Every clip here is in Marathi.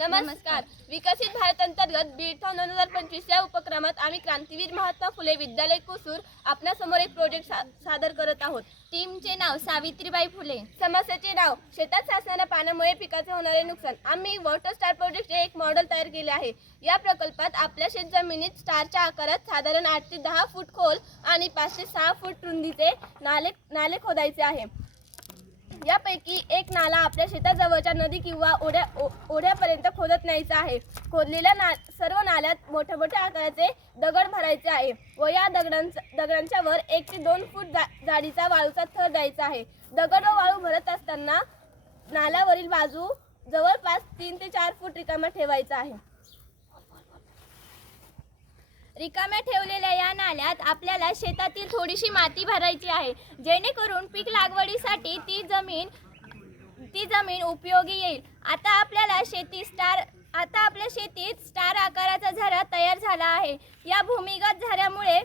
नमस्कार. विकसित भारत अंतर्गत बीडथॉन 2025 या उपक्रमात आम्ही क्रांतीवीर महात्मा फुले विद्यालय कुसूर आपल्यासमोर एक प्रोजेक्ट सादर करत आहोत. टीमचे नाव सावित्रीबाई फुले. समस्येचे नाव शेतात साचणाऱ्या पाण्यामुळे पिकाचे होणारे नुकसान. आम्ही वॉटर स्टार प्रोजेक्टचे एक मॉडेल तयार केले आहे. या प्रकल्पात आपल्या शेतजमिनीत स्टारच्या आकारात साधारण 8 ते 10 फूट खोल आणि 5 ते 6 फूट रुंदीचे नाले खोदायचे आहे. यापैकी एक नाला आपल्या शेताजवळच्या नदी किंवा ओढ्यापर्यंत खोदत न्यायचा आहे. खोदलेल्या सर्व नाल्यात मोठ्या मोठ्या आकाराचे दगड भरायचे आहे व या दगडांच्या वर 1 ते 2 फूट जाडीचा वाळूचा थर द्यायचा आहे. दगड व वाळू भरत असताना नाल्यावरील बाजू जवळपास 3 ते 4 फूट रिकामा ठेवायचा आहे. रिकाम्या ठेवलेल्या या नाल्यात आपल्याला शेतातील थोडीशी माती भरायची आहे, जेणेकरून पीक लागवडीसाठी ती जमीन उपयोगी येईल. आता आपल्या शेतीत स्टार आकाराचा झरा तयार झाला आहे. या भूमिगत झऱ्यामुळे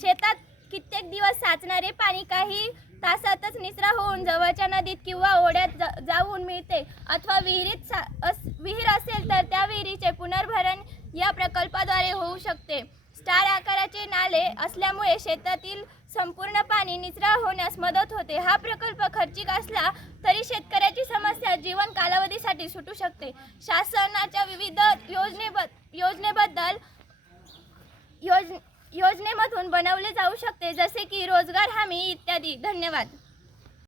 शेतात कित्येक दिवस साचणारे पाणी काही तासातच निचरा होऊन जवळच्या नदीत किंवा ओढ्यात जाऊन मिळते. अथवा विहीर असेल तर त्या विहिरीचे पुनर्भरण या प्रकल्पाद्वारे होऊ शकते. स्टार आकाराचे नाले असल्यामुळे शेतातील संपूर्ण पाणी निचरा होण्यास मदत होते. हा प्रकल्प खर्चिक असला तरी शेतकऱ्याची समस्या जीवन कालावधीसाठी सुटू शकते. शासनाच्या विविध योजनेमधून बनवले जाऊ शकते, जसे की रोजगार हमी इत्यादी. धन्यवाद.